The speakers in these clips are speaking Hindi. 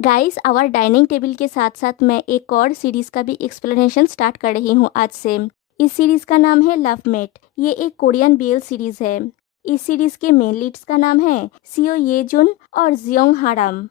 गाइस आवर डाइनिंग टेबल के साथ साथ मैं एक और सीरीज़ का भी एक्सप्लेनेशन स्टार्ट कर रही हूँ आज से। इस सीरीज़ का नाम है लवमेट। ये एक कोरियन बीएल सीरीज़ है। इस सीरीज़ के मेन लीड्स का नाम है सियो ये जुन और जियोंग हाराम।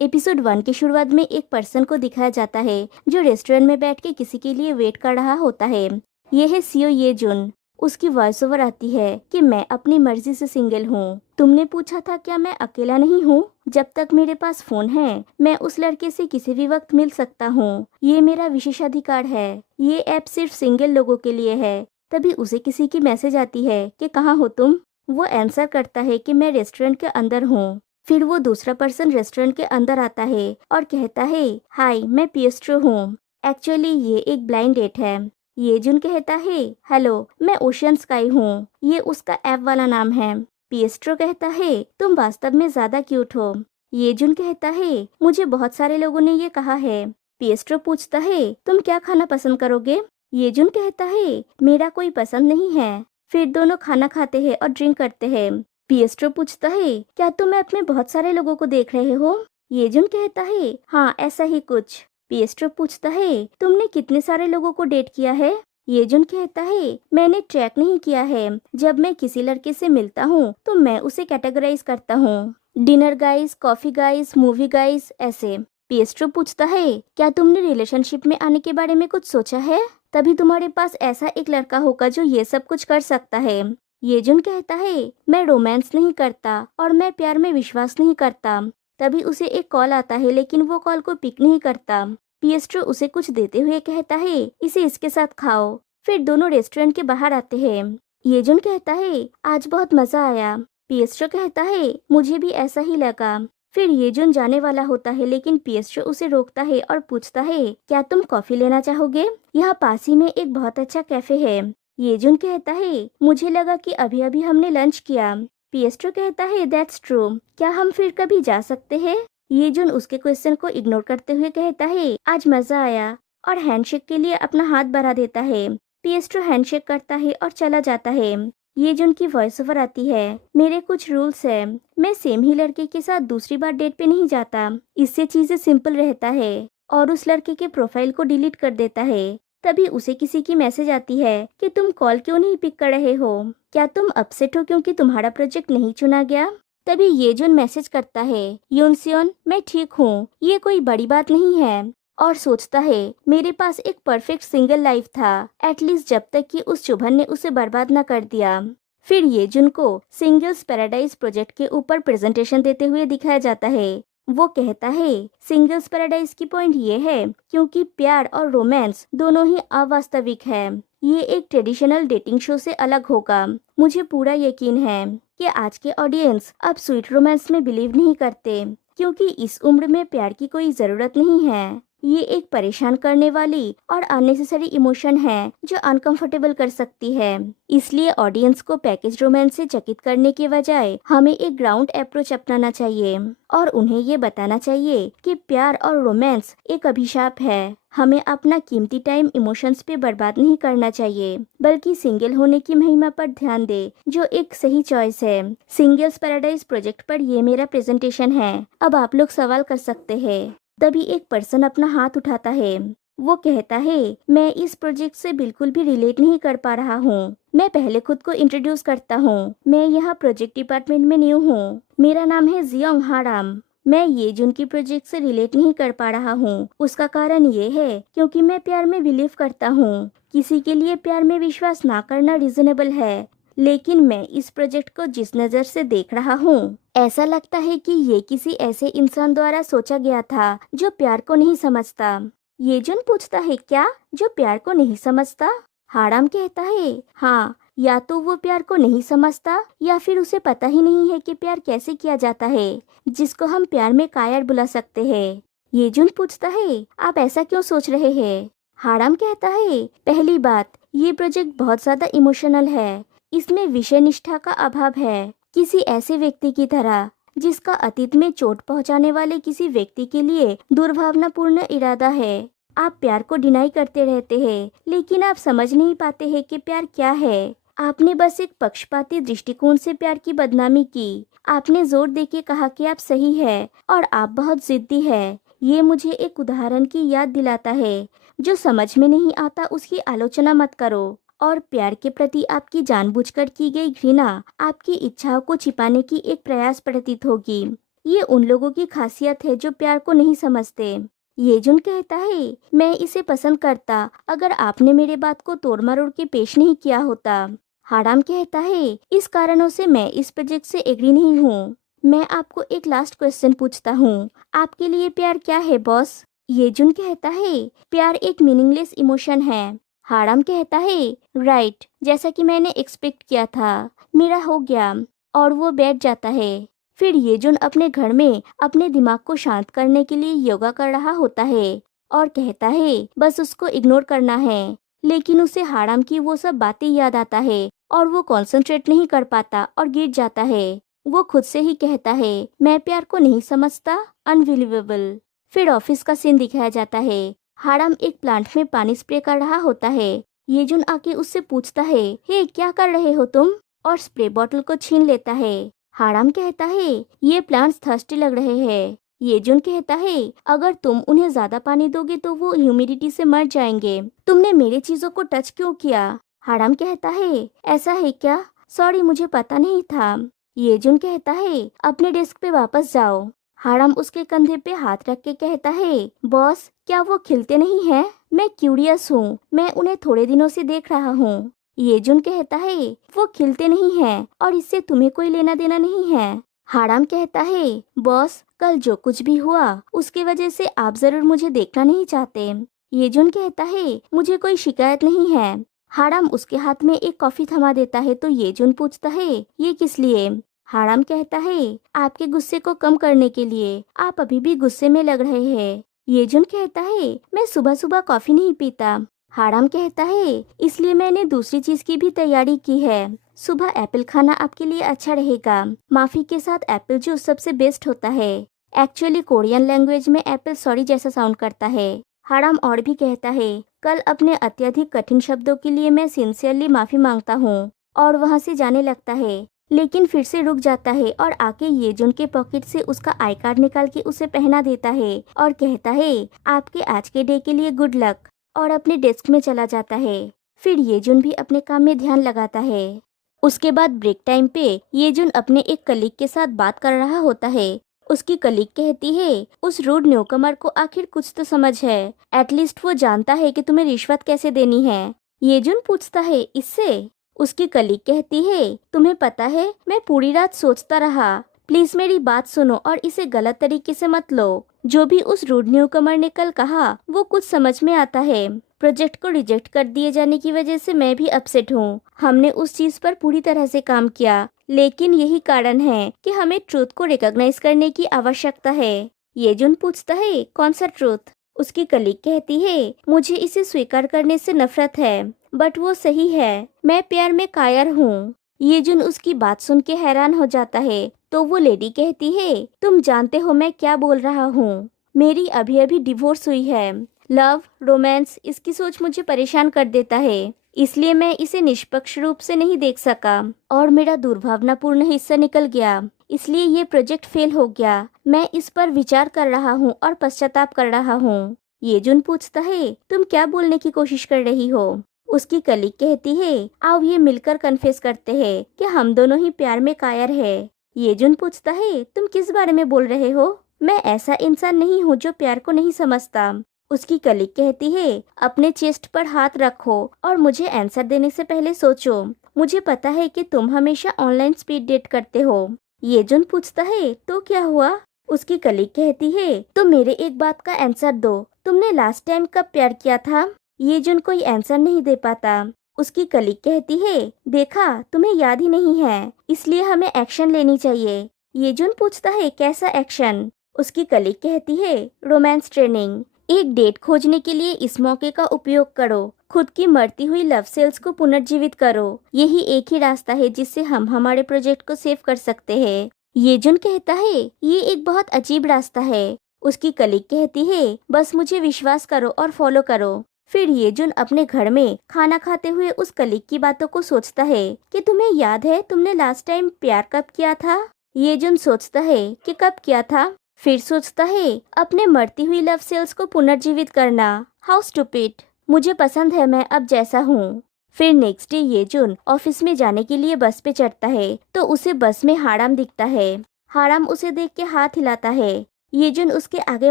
एपिसोड 1 की शुरुआत में एक पर्सन को दिखाया जाता है जो रेस्टोरेंट में बैठ के किसी के लिए वेट कर रहा होता है। ये है सियो ये जुन। उसकी वॉइस ओवर आती है कि मैं अपनी मर्जी से सिंगल हूँ। तुमने पूछा था क्या मैं अकेला नहीं हूँ? जब तक मेरे पास फोन है मैं उस लड़के से किसी भी वक्त मिल सकता हूँ। ये मेरा विशेषाधिकार है। ये ऐप सिर्फ सिंगल लोगों के लिए है। तभी उसे किसी की मैसेज आती है कि कहाँ हो तुम। वो आंसर करता है कि मैं रेस्टोरेंट के अंदर हूँ। फिर वो दूसरा पर्सन रेस्टोरेंट के अंदर आता है और कहता है हाय मैं पिएस्ट्रो हूँ। एक्चुअली ये एक ब्लाइंड डेट है। ये जुन कहता है हेलो मैं ओशियन स्काई हूँ। ये उसका ऐप वाला नाम है। पिएस्ट्रो कहता है तुम वास्तव में ज्यादा क्यूट हो। ये जुन कहता है मुझे बहुत सारे लोगों ने ये कहा है। पिएस्ट्रो पूछता है तुम क्या खाना पसंद करोगे? ये जुन कहता है मेरा कोई पसंद नहीं है। फिर दोनों खाना खाते हैं और ड्रिंक करते हैं। पिएस्ट्रो पूछता है क्या तुम ऐप में बहुत सारे लोगों को देख रहे हो? ये जुन कहता है हाँ ऐसा ही कुछ। पिएस्ट्रो पूछता है तुमने कितने सारे लोगों को डेट किया है? ये जुन कहता है मैंने ट्रैक नहीं किया है। जब मैं किसी लड़के से मिलता हूँ तो मैं उसे कैटेगराइज करता हूँ। Dinner guys, coffee guys, movie guys ऐसे। पिएस्ट्रो पूछता है क्या तुमने रिलेशनशिप में आने के बारे में कुछ सोचा है? तभी तुम्हारे पास ऐसा एक लड़का होगा जो ये सब कुछ कर सकता है। ये जुन कहता है मैं रोमांस नहीं करता और मैं प्यार में विश्वास नहीं करता। तभी उसे एक कॉल आता है लेकिन वो कॉल को पिक नहीं करता। पिएस्ट्रो उसे कुछ देते हुए कहता है इसे इसके साथ खाओ। फिर दोनों रेस्टोरेंट के बाहर आते हैं। ये जुन कहता है आज बहुत मजा आया। पिएस्ट्रो कहता है मुझे भी ऐसा ही लगा। फिर ये जुन जाने वाला होता है लेकिन पिएस्ट्रो उसे रोकता है और पूछता है क्या तुम कॉफी लेना चाहोगे? यहाँ पास ही में एक बहुत अच्छा कैफे है। ये जुन कहता है मुझे लगा कि अभी अभी हमने लंच किया। पिएस्ट्रो कहता है दैट्स ट्रू। क्या हम फिर कभी जा सकते हैं? ये जुन उसके क्वेश्चन को इग्नोर करते हुए कहता है आज मजा आया और हैंडशेक के लिए अपना हाथ बढ़ा देता है। पिएस्ट्रो हैंडशेक करता है और चला जाता है। ये जुन की वॉइस ओवर आती है मेरे कुछ रूल्स है। मैं सेम ही लड़के के साथ दूसरी बार डेट पे नहीं जाता। इससे चीजें सिंपल रहता है। और उस लड़के के प्रोफाइल को डिलीट कर देता है। तभी उसे किसी की मैसेज आती है कि तुम कॉल क्यों नहीं पिक कर रहे हो? क्या तुम अपसेट हो क्योंकि तुम्हारा प्रोजेक्ट नहीं चुना गया? तभी ये जुन मैसेज करता है यूनसियोन मैं ठीक हूँ, ये कोई बड़ी बात नहीं है। और सोचता है मेरे पास एक परफेक्ट सिंगल लाइफ था, एटलीस्ट जब तक कि उस चुभन ने उसे बर्बाद न कर दिया। फिर ये जुन को सिंगल्स पैराडाइज प्रोजेक्ट के ऊपर प्रेजेंटेशन देते हुए दिखाया जाता है। वो कहता है सिंगल्स पैराडाइज की पॉइंट ये है क्योंकि प्यार और रोमांस दोनों ही अवास्तविक है। ये एक ट्रेडिशनल डेटिंग शो से अलग होगा। मुझे पूरा यकीन है कि आज के ऑडियंस अब स्वीट रोमांस में बिलीव नहीं करते क्योंकि इस उम्र में प्यार की कोई जरूरत नहीं है। ये एक परेशान करने वाली और अननेसेसरी इमोशन है जो अनकंफर्टेबल कर सकती है। इसलिए ऑडियंस को पैकेज रोमांस से चकित करने के बजाय हमें एक ग्राउंड अप्रोच अपनाना चाहिए और उन्हें ये बताना चाहिए कि प्यार और रोमांस एक अभिशाप है। हमें अपना कीमती टाइम इमोशंस पे बर्बाद नहीं करना चाहिए बल्कि सिंगल होने की महिमा पर ध्यान दे जो एक सही चॉइस है। सिंगल्स पैराडाइज प्रोजेक्ट पर ये मेरा प्रेजेंटेशन है। अब आप लोग सवाल कर सकते हैं। तभी एक पर्सन अपना हाथ उठाता है। वो कहता है मैं इस प्रोजेक्ट से बिल्कुल भी रिलेट नहीं कर पा रहा हूँ। मैं पहले खुद को इंट्रोड्यूस करता हूँ। मैं यहाँ प्रोजेक्ट डिपार्टमेंट में न्यू हूँ। मेरा नाम है जियोंग हाराम। मैं ये जुन की प्रोजेक्ट से रिलेट नहीं कर पा रहा हूँ। उसका कारण ये है क्योंकि मैं प्यार में बिलीव करता हूँ। किसी के लिए प्यार में विश्वास ना करना रीजनेबल है, लेकिन मैं इस प्रोजेक्ट को जिस नज़र से देख रहा हूँ ऐसा लगता है कि ये किसी ऐसे इंसान द्वारा सोचा गया था जो प्यार को नहीं समझता। ये जुन पूछता है क्या जो प्यार को नहीं समझता? हाराम कहता है हाँ, या तो वो प्यार को नहीं समझता या फिर उसे पता ही नहीं है कि प्यार कैसे किया जाता है, जिसको हम प्यार में कायर बुला सकते हैं। ये जुन पूछता है आप ऐसा क्यों सोच रहे हैं? हाराम कहता है पहली बात, ये प्रोजेक्ट बहुत ज्यादा इमोशनल है। इसमें विषय निष्ठा का अभाव है, किसी ऐसे व्यक्ति की तरह जिसका अतीत में चोट पहुंचाने वाले किसी व्यक्ति के लिए दुर्भावनापूर्ण इरादा है। आप प्यार को डिनाई करते रहते हैं लेकिन आप समझ नहीं पाते हैं कि प्यार क्या है। आपने बस एक पक्षपाती दृष्टिकोण से प्यार की बदनामी की। आपने जोर देके कहा कि आप सही है और आप बहुत जिद्दी है। ये मुझे एक उदाहरण की याद दिलाता है, जो समझ में नहीं आता उसकी आलोचना मत करो। और प्यार के प्रति आपकी जानबूझकर की गई घृणा आपकी इच्छाओं को छिपाने की एक प्रयास प्रतीत होगी। ये उन लोगों की खासियत है जो प्यार को नहीं समझते। ये जुन कहता है, मैं इसे पसंद करता अगर आपने मेरे बात को तोड़ मरोड़ के पेश नहीं किया होता। हाराम कहता है, इस कारणों से मैं इस प्रोजेक्ट से एग्री नहीं हूँ। मैं आपको एक लास्ट क्वेश्चन पूछता हूँ, आपके लिए प्यार क्या है बॉस? ये जुन कहता है, प्यार एक मीनिंगलेस इमोशन है। हाराम कहता है, राइट, जैसा कि मैंने एक्सपेक्ट किया था। मेरा हो गया। और वो बैठ जाता है। फिर ये जुन अपने घर में अपने दिमाग को शांत करने के लिए योगा कर रहा होता है और कहता है बस उसको इग्नोर करना है। लेकिन उसे हाराम की वो सब बातें याद आता है और वो कंसंट्रेट नहीं कर पाता और गिर जाता है। वो खुद से ही कहता है, मैं प्यार को नहीं समझता। अनबिलीवेबल। फिर ऑफिस का सीन दिखाया जाता है। हाराम एक प्लांट में पानी स्प्रे कर रहा होता है। ये जुन आके उससे पूछता है, हे क्या कर रहे हो तुम? और स्प्रे बॉटल को छीन लेता है। हाराम कहता है, ये प्लांट्स थर्स्टी लग रहे हैं। ये जुन कहता है, अगर तुम उन्हें ज्यादा पानी दोगे तो वो ह्यूमिडिटी से मर जाएंगे। तुमने मेरे चीजों को टच क्यों किया? हाराम कहता है, ऐसा है क्या? सॉरी, मुझे पता नहीं था। ये जुन कहता है, अपने डेस्क पे वापस जाओ। हाराम उसके कंधे पे हाथ रख के कहता है, बॉस क्या वो खिलते नहीं हैं? मैं क्यूरियस हूँ, मैं उन्हें थोड़े दिनों से देख रहा हूँ। ये जुन कहता है, वो खिलते नहीं हैं और इससे तुम्हें कोई लेना देना नहीं है। हाराम कहता है, बॉस कल जो कुछ भी हुआ उसके वजह से आप जरूर मुझे देखना नहीं चाहते। ये जुन कहता है, मुझे कोई शिकायत नहीं है। हाराम उसके हाथ में एक कॉफी थमा देता है तो ये जुन पूछता है, ये किस लिए? हाराम कहता है, आपके गुस्से को कम करने के लिए। आप अभी भी गुस्से में लग रहे हैं। ये जुन कहता है, मैं सुबह सुबह कॉफी नहीं पीता। हाराम कहता है, इसलिए मैंने दूसरी चीज की भी तैयारी की है। सुबह एप्पल खाना आपके लिए अच्छा रहेगा। माफी के साथ एप्पल जूस सबसे बेस्ट होता है। एक्चुअली कोरियन लैंग्वेज में एप्पल सॉरी जैसा साउंड करता है। हाराम और भी कहता है, कल अपने अत्यधिक कठिन शब्दों के लिए मैं सिंसियरली माफी मांगता हूँ। और वहाँ से जाने लगता है, लेकिन फिर से रुक जाता है और आके ये जुन के पॉकेट से उसका आई कार्ड निकाल के उसे पहना देता है और कहता है, आपके आज के डे के लिए गुड लक। और अपने डेस्क में चला जाता है। फिर ये जुन भी अपने काम में ध्यान लगाता है। उसके बाद ब्रेक टाइम पे ये जुन अपने एक कलीग के साथ बात कर रहा होता है। उसकी कलीग कहती है, उस रूड न्यूकमर को आखिर कुछ तो समझ है। एटलीस्ट वो जानता है कि तुम्हें रिश्वत कैसे देनी है। ये जुन पूछता है, इससे? उसकी कलीग कहती है, तुम्हें पता है मैं पूरी रात सोचता रहा। प्लीज मेरी बात सुनो और इसे गलत तरीके से मत लो। जो भी उस रूड न्यूकमर ने कल कहा वो कुछ समझ में आता है। प्रोजेक्ट को रिजेक्ट कर दिए जाने की वजह से मैं भी अपसेट हूँ। हमने उस चीज पर पूरी तरह से काम किया, लेकिन यही कारण है कि हमें ट्रूथ को रिकॉग्नाइज करने की आवश्यकता है। ये जुन पूछता है, कौन सा ट्रूथ? उसकी कलीग कहती है, मुझे इसे स्वीकार करने से नफरत है, बट वो सही है। मैं प्यार में कायर हूँ। ये जुन उसकी बात सुन के हैरान हो जाता है तो वो लेडी कहती है, तुम जानते हो मैं क्या बोल रहा हूँ? मेरी अभी अभी डिवोर्स हुई है। लव, रोमांस, इसकी सोच मुझे परेशान कर देता है, इसलिए मैं इसे निष्पक्ष रूप से नहीं देख सका और मेरा दुर्भावनापूर्ण हिस्सा निकल गया। इसलिए ये प्रोजेक्ट फेल हो गया। मैं इस पर विचार कर रहा हूँ और पश्चाताप कर रहा हूँ। ये जुन पूछता है, तुम क्या बोलने की कोशिश कर रही हो? उसकी कलीग कहती है, आओ ये मिलकर कन्फेस करते हैं कि हम दोनों ही प्यार में कायर है। ये जुन पूछता है, तुम किस बारे में बोल रहे हो? मैं ऐसा इंसान नहीं हूँ जो प्यार को नहीं समझता। उसकी कलीग कहती है, अपने चेस्ट पर हाथ रखो और मुझे आंसर देने से पहले सोचो। मुझे पता है कि तुम हमेशा ऑनलाइन स्पीड डेट करते हो। ये जुन पूछता है, तो क्या हुआ? उसकी कलीग कहती है, तो मेरे एक बात का आंसर दो, तुमने लास्ट टाइम कब प्यार किया था? ये जुन कोई आंसर नहीं दे पाता। उसकी कलीग कहती है, देखा तुम्हें याद ही नहीं है, इसलिए हमें एक्शन लेनी चाहिए। ये जुन पूछता है, कैसा एक्शन? उसकी कलीग कहती है, रोमांस ट्रेनिंग। एक डेट खोजने के लिए इस मौके का उपयोग करो। खुद की मरती हुई लव सेल्स को पुनर्जीवित करो। यही एक ही रास्ता है जिससे हम हमारे प्रोजेक्ट को सेव कर सकते हैं। ये जुन कहता है, ये एक बहुत अजीब रास्ता है। उसकी कलीग कहती है, बस मुझे विश्वास करो और फॉलो करो। फिर ये जुन अपने घर में खाना खाते हुए उस कलीग की बातों को सोचता है कि तुम्हें याद है तुमने लास्ट टाइम प्यार कब किया था। ये जुन सोचता है कि कब किया था। फिर सोचता है अपने मरती हुई लव सेल्स को पुनर्जीवित करना। How stupid. मुझे पसंद है मैं अब जैसा हूँ। फिर नेक्स्ट डे ये जुन ऑफिस में जाने के लिए बस पे चढ़ता है तो उसे बस में हाराम दिखता है। हाराम उसे देख के हाथ हिलाता है। ये जुन उसके आगे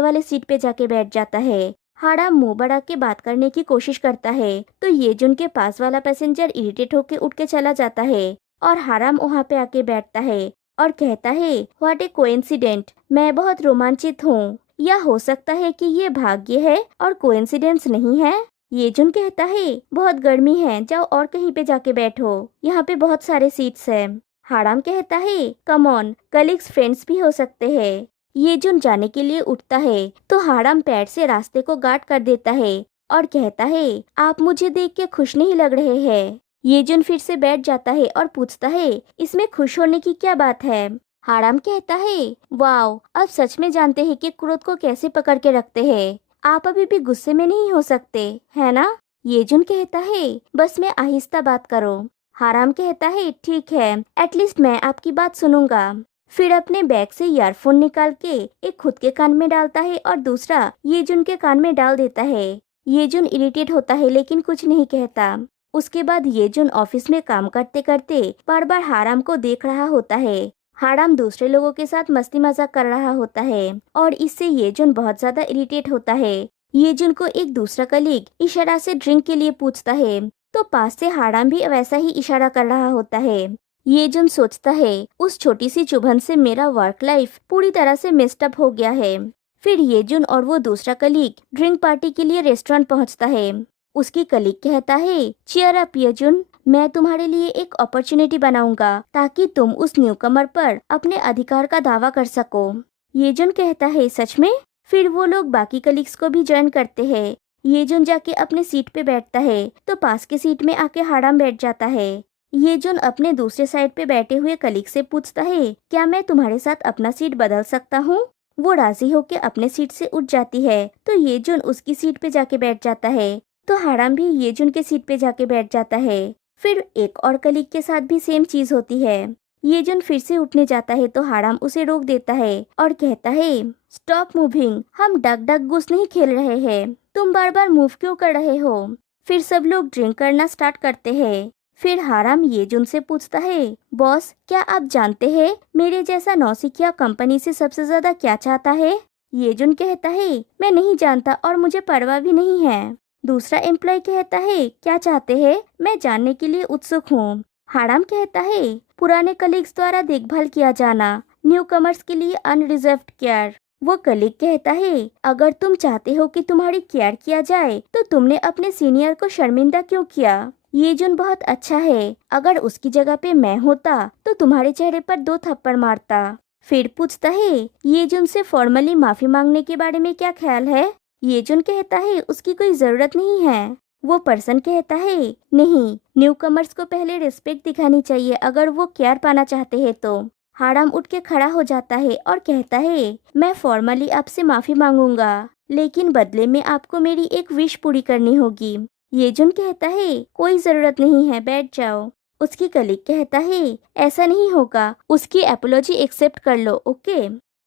वाले सीट पे जाके बैठ जाता है। हाराम मुंह बढ़ा के बात करने की कोशिश करता है तो ये जुन के पास वाला पैसेंजर इरिटेट होके उठ के चला जाता है और हाराम वहाँ पे आके बैठता है और कहता है व्हाट ए कोइंसिडेंट, मैं बहुत रोमांचित हूँ। या हो सकता है कि ये भाग्य है और कोइंसिडेंस नहीं है। ये जुन कहता है बहुत गर्मी है, जाओ और कहीं पे जाके बैठो, यहाँ पे बहुत सारे सीट्स हैं। हाराम कहता है कम ऑन, कलीग्स फ्रेंड्स भी हो सकते हैं। ये जुन जाने के लिए उठता है तो हाराम पैर से रास्ते को गार्ड कर देता है और कहता है आप मुझे देख के खुश नहीं लग रहे हैं। ये जुन फिर से बैठ जाता है और पूछता है इसमें खुश होने की क्या बात है। हाराम कहता है वाओ, अब सच में जानते हैं कि क्रोध को कैसे पकड़ के रखते हैं। आप अभी भी गुस्से में नहीं हो सकते है ना। ये जुन कहता है बस में आहिस्ता बात करो। हाराम कहता है ठीक है, एटलीस्ट मैं आपकी बात सुनूंगा। फिर अपने बैग से ईयरफोन निकाल के एक खुद के कान में डालता है और दूसरा ये जुन के कान में डाल देता है। ये जुन इरिटेट होता है लेकिन कुछ नहीं कहता। उसके बाद ये जुन ऑफिस में काम करते करते बार बार हाराम को देख रहा होता है। हाराम दूसरे लोगों के साथ मस्ती मजाक कर रहा होता है और इससे ये जुन बहुत ज्यादा इरिटेट होता है। ये जुन को एक दूसरा कलीग इशारा से ड्रिंक के लिए पूछता है तो पास से हाराम भी वैसा ही इशारा कर रहा होता है। ये जुन सोचता है उस छोटी सी चुभन से मेरा वर्क लाइफ पूरी तरह से मिस्ड अप हो गया है। फिर ये जुन और वो दूसरा कलीग ड्रिंक पार्टी के लिए रेस्टोरेंट पहुंचता है। उसकी कलीग कहता है चीयर अप ये जुन, मैं तुम्हारे लिए एक अपॉर्चुनिटी बनाऊंगा ताकि तुम उस न्यूकमर पर अपने अधिकार का दावा कर सको। ये जुन कहता है सच में। फिर वो लोग बाकी कलीग्स को भी ज्वाइन करते हैं। ये जुन जाके अपने सीट पे बैठता है तो पास के सीट में आके हाराम बैठ जाता है। ये जुन अपने दूसरे साइड पे बैठे हुए कलीग से पूछता है क्या मैं तुम्हारे साथ अपना सीट बदल सकता हूँ। वो राजी होकर अपने सीट से उठ जाती है तो ये जुन उसकी सीट पे जाके बैठ जाता है तो हाराम भी ये जुन के सीट पे जाके बैठ जाता है। फिर एक और कलीग के साथ भी सेम चीज होती है। ये जुन फिर से उठने जाता है तो हाराम उसे रोक देता है और कहता है स्टॉप मूविंग, हम डक डक गुस नहीं खेल रहे हैं, तुम बार बार मूव क्यों कर रहे हो। फिर सब लोग ड्रिंक करना स्टार्ट करते हैं। फिर हाराम ये जुन से पूछता है बॉस क्या आप जानते हैं मेरे जैसा नौसिखिया कंपनी से सबसे ज्यादा क्या चाहता है। ये जुन कहता है मैं नहीं जानता और मुझे परवाह भी नहीं है। दूसरा एम्प्लॉय कहता है क्या चाहते हैं, मैं जानने के लिए उत्सुक हूँ। हाराम कहता है पुराने कलीग्स द्वारा देखभाल किया जाना, न्यू कमर्स के लिए अनरिजर्व्ड केयर। वो कलीग कहता है अगर तुम चाहते हो कि तुम्हारी केयर किया जाए तो तुमने अपने सीनियर को शर्मिंदा क्यों किया। ये जुन बहुत अच्छा है, अगर उसकी जगह पे मैं होता तो तुम्हारे चेहरे पर 2 थप्पड़ मारता। फिर पूछता है ये जुन से फॉर्मली माफी मांगने के बारे में क्या ख्याल है। ये जुन कहता है उसकी कोई जरूरत नहीं है। वो पर्सन कहता है नहीं, न्यू कमर्स को पहले रिस्पेक्ट दिखानी चाहिए अगर वो केयर पाना चाहते हैं तो। हाराम उठ के खड़ा हो जाता है और कहता है मैं फॉर्मली आपसे माफी मांगूंगा लेकिन बदले में आपको मेरी एक विश पूरी करनी होगी। ये जुन कहता है कोई जरूरत नहीं है, बैठ जाओ। उसकी कलीग कहता है ऐसा नहीं होगा, उसकी एपोलॉजी एक्सेप्ट कर लो ओके।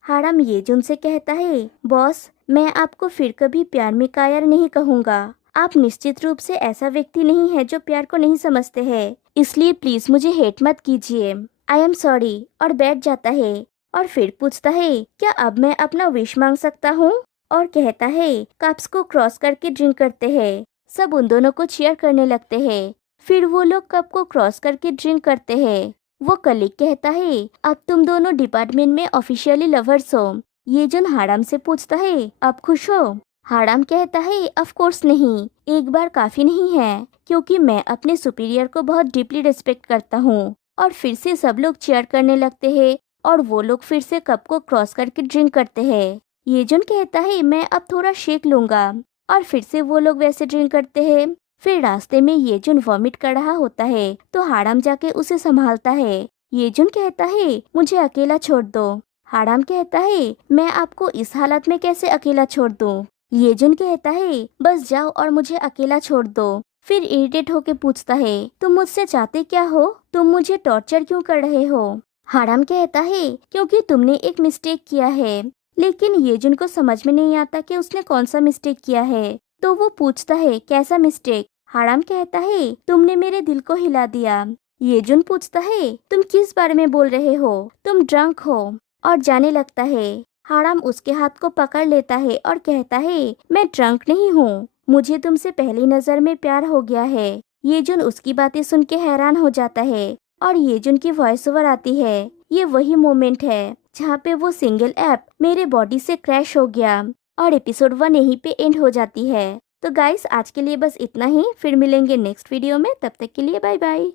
हाराम ये जुन से कहता है बॉस मैं आपको फिर कभी प्यार में कायर नहीं कहूँगा। आप निश्चित रूप से ऐसा व्यक्ति नहीं है जो प्यार को नहीं समझते हैं, इसलिए प्लीज मुझे हेट मत कीजिए। आई एम सॉरी और बैठ जाता है। और फिर पूछता है क्या अब मैं अपना विश मांग सकता हूँ। और कहता है कप्स को क्रॉस करके ड्रिंक करते हैं। सब उन दोनों को चीयर करने लगते हैं। फिर वो लोग कप को क्रॉस करके ड्रिंक करते हैं। वो कलीग कहता है अब तुम दोनों डिपार्टमेंट में ऑफिशियली लवर्स हो। ये जुन हाराम से पूछता है अब खुश हो। हाराम कहता है ऑफ कोर्स नहीं, एक बार काफी नहीं है क्योंकि मैं अपने सुपीरियर को बहुत डीपली रिस्पेक्ट करता हूँ। और फिर से सब लोग चीयर करने लगते हैं और वो लोग फिर से कप को क्रॉस करके ड्रिंक करते हैं। ये जुन कहता है मैं अब थोड़ा शेक लूंगा और फिर से वो लोग वैसे ड्रिंक करते हैं। फिर रास्ते में ये जुन वॉमिट कर रहा होता है तो हाराम जाके उसे संभालता है। ये जुन कहता है मुझे अकेला छोड़ दो। हाराम कहता है मैं आपको इस हालत में कैसे अकेला छोड़ दूं। येजुन कहता है बस जाओ और मुझे अकेला छोड़ दो। फिर इरिटेट होके पूछता है तुम मुझसे चाहते क्या हो, तुम मुझे टॉर्चर क्यों कर रहे हो। हाराम कहता है क्योंकि तुमने एक मिस्टेक किया है। लेकिन येजुन को समझ में नहीं आता कि उसने कौन सा मिस्टेक किया है, तो वो पूछता है कैसा मिस्टेक। हाराम कहता है तुमने मेरे दिल को हिला दिया। येजुन पूछता है तुम किस बारे में बोल रहे हो, तुम ड्रंक हो, और जाने लगता है। हाराम उसके हाथ को पकड़ लेता है और कहता है मैं ड्रंक नहीं हूँ, मुझे तुमसे पहली नजर में प्यार हो गया है। येजुन उसकी बातें सुन के हैरान हो जाता है और येजुन की वॉइस ओवर आती है। ये वही मोमेंट है जहाँ पे वो सिंगल ऐप मेरे बॉडी से क्रैश हो गया। और एपिसोड 1 यहीं पे एंड हो जाती है। तो गाइस आज के लिए बस इतना ही, फिर मिलेंगे नेक्स्ट वीडियो में, तब तक के लिए बाय बाय।